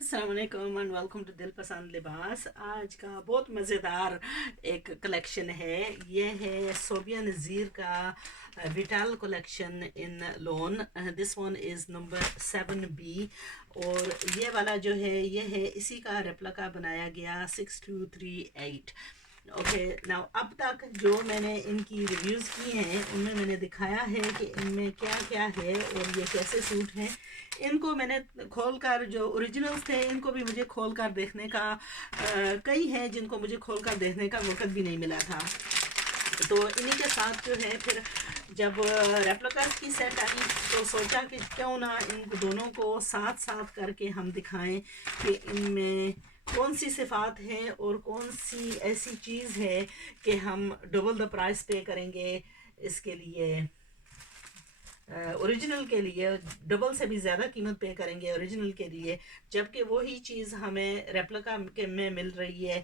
अस्सलाम वालेकुम and welcome to दिल पसंद लिबास। आज का बहुत मज़ेदार एक कलेक्शन है। ये है सोबिया नज़ीर का vital collection in loan. This one is number 7B। और ये वाला जो है ये है इसी का रेप्लिका बनाया गया 6238। ओके नाउ अब तक जो मैंने इनकी रिव्यूज़ की हैं उनमें मैंने दिखाया है कि इनमें क्या क्या है और ये कैसे सूट हैं। इनको मैंने खोल कर जो ओरिजिनल्स थे इनको भी मुझे खोल कर देखने का कई हैं जिनको मुझे खोल कर देखने का वक्त भी नहीं मिला था। तो इन्हीं के साथ जो है फिर जब रेप्लिकास की सेट आई तो सोचा कि क्यों ना इन दोनों को साथ साथ करके हम दिखाएं कि इनमें कौन सी सिफात हैं और कौन सी ऐसी चीज़ है कि हम डबल द प्राइस पे करेंगे इसके लिए, ओरिजिनल के लिए डबल से भी ज़्यादा कीमत पे करेंगे ओरिजिनल के लिए, जबकि वही चीज़ हमें रेप्लिका के में मिल रही है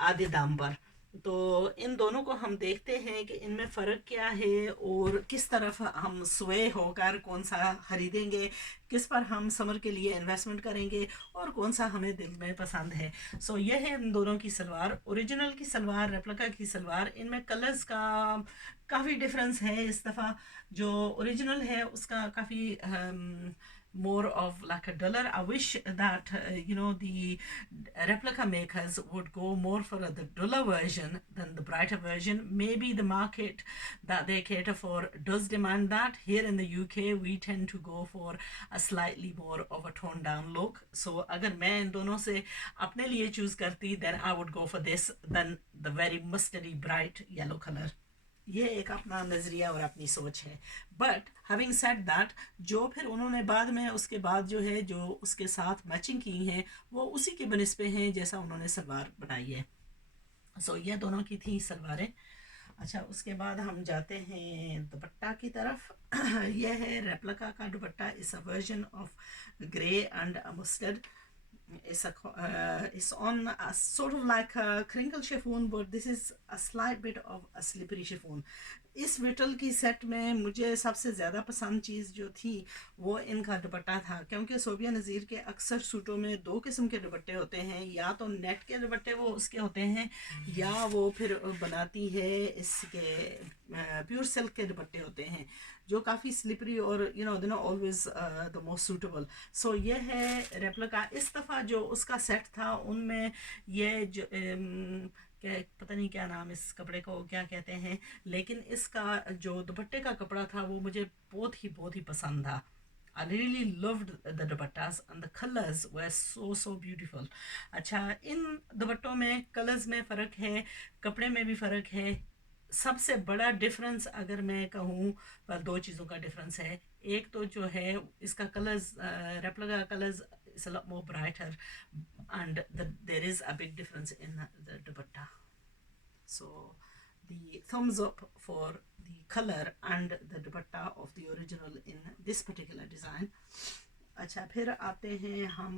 आधे दाम पर। तो इन दोनों को हम देखते हैं कि इनमें फ़र्क क्या है और किस तरफ हम स्वे होकर कौन सा ख़रीदेंगे, किस पर हम समर के लिए इन्वेस्टमेंट करेंगे और कौन सा हमें दिल में पसंद है। सो ये है इन दोनों की सलवार, ओरिजिनल की सलवार, रेप्लिका की सलवार। इनमें कलर्स का काफ़ी डिफरेंस है इस दफ़ा। जो ओरिजिनल है उसका काफ़ी more of like a dollar. I wish that the replica makers would go more for the duller version than the brighter version. Maybe the market that they cater for does demand that. Here in the UK we tend to go for a slightly more of a toned down look. So अगर मैं इन दोनों से अपने लिए choose करती then I would go for this than the very mustardy bright yellow color. ये एक अपना नज़रिया और अपनी सोच है। बट हैविंग सेड दैट, जो फिर उन्होंने बाद में उसके बाद जो है जो उसके साथ मैचिंग की हैं वो उसी के बनस्बत हैं जैसा उन्होंने सलवार बनाई है। सो ये दोनों की थी सलवारें। अच्छा, उसके बाद हम जाते हैं दुपट्टा की तरफ। यह है रेप्लिका का दुपट्टा। Is a version of grey and mustard. It's on a sort of like a crinkle chiffon, but this is a slight bit of a slippery chiffon. इस विटल की सेट में मुझे सबसे ज़्यादा पसंद चीज़ जो थी वो इनका दुपट्टा था, क्योंकि सोबिया नज़ीर के अक्सर सूटों में दो किस्म के दुपट्टे होते हैं, या तो नेट के दुपट्टे वो उसके होते हैं या वो फिर बनाती है इसके प्योर सिल्क के दुपट्टे होते हैं जो काफ़ी स्लिपरी और they no always the most suitable. So ये है रेप्लिका। इस दफ़ा जो उसका सेट था उनमें ये जो क्या, पता नहीं क्या नाम इस कपड़े को क्या कहते हैं, लेकिन इसका जो दुपट्टे का कपड़ा था वो मुझे बहुत ही पसंद था। I really loved the dupattas and the colors were so beautiful. अच्छा, इन दुपट्टों में कलर्स में फ़र्क है, कपड़े में भी फ़र्क है। सबसे बड़ा डिफरेंस अगर मैं कहूँ पर दो चीज़ों का डिफरेंस है। एक तो जो है इसका colours, replica colours is a lot more brighter, and there is a big difference in the dupatta. So the thumbs up for the color and the dupatta of the original in this particular design. अच्छा, फिर आते हैं हम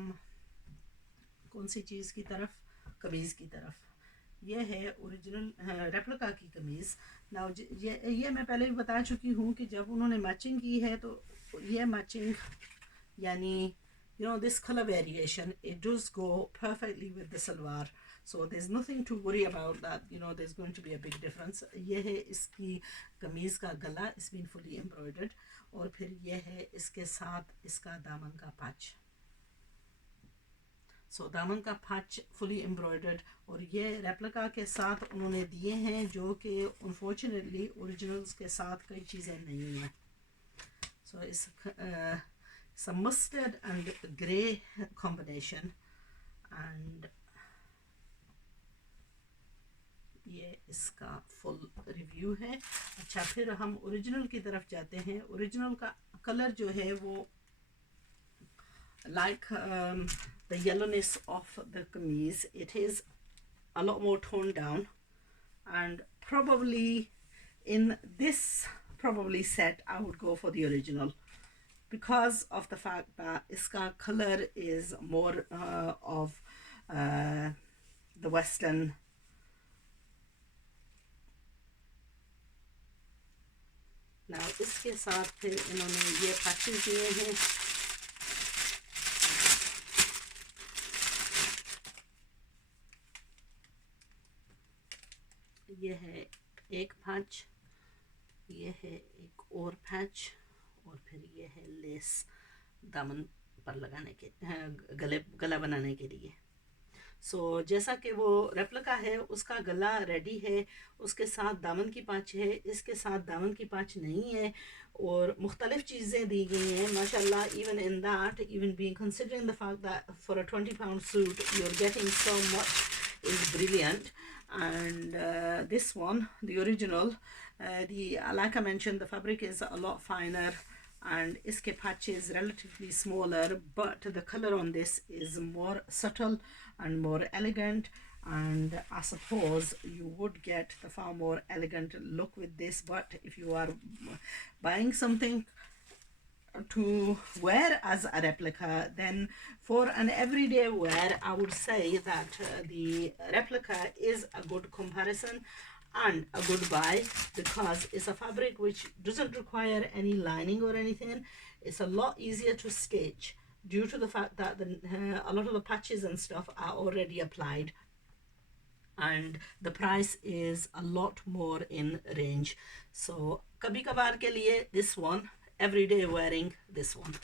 कौन सी चीज़ की तरफ, कमीज़ की तरफ। ये है ओरिजिनल रेप्लिका की कमीज़। नाउ ये मैं पहले भी बता चुकी हूँ कि जब उन्होंने मैचिंग की है तो ये मैचिंग यानी this color variation, it does go perfectly with the salwar, so there's nothing to worry about that there's going to be a big difference. ये है इसकी कमीज़ का गला, it's been fully embroidered, और फिर ये है इसके साथ इसका दामन का पाच। सो दामन का पाच फुली एम्ब्रॉयडर्ड, और ये रेप्लिका के साथ उन्होंने दिए हैं जो कि अनफॉर्चुनेटली ओरिजिनल्स के साथ कई चीज़ें नहीं हैं। सो इस mustard and grey combination, and ये इसका फुल रिव्यू है। अच्छा, फिर हम ओरिजिनल की तरफ जाते हैं। ओरिजिनल का कलर जो है वो like the yellowness of the kameez, it is a lot more toned down, and probably in this probably set I would go for the original because of the fact that iska color is more of the western. Now इसके साथ फिर इन्होंने ये patches दिए हैं ये है एक पैच, ये है एक और पैच, और फिर ये है लेस दामन पर लगाने के गला बनाने के लिए। जैसा कि वो रेप्लिका है उसका गला रेडी है, उसके साथ दामन की पाँच है, इसके साथ दामन की पाँच नहीं है, और मुख्तलिफ चीज़ें दी गई हैं माशाल्लाह। Even in that, even being considering the fact that for a 20-pound suit you're getting so much is brilliant. And this one, the original, like I mentioned, the fabric is a lot finer and iske patch is relatively smaller, but the color on this is more subtle and more elegant, and I suppose you would get the far more elegant look with this. But if you are buying something to wear as a replica, then for an everyday wear I would say that the replica is a good comparison and a good buy, because it's a fabric which doesn't require any lining or anything. It's a lot easier to stitch due to the fact that a lot of the patches and stuff are already applied, and the price is a lot more in range. So kabhi kabar ke liye this one, everyday wearing this one.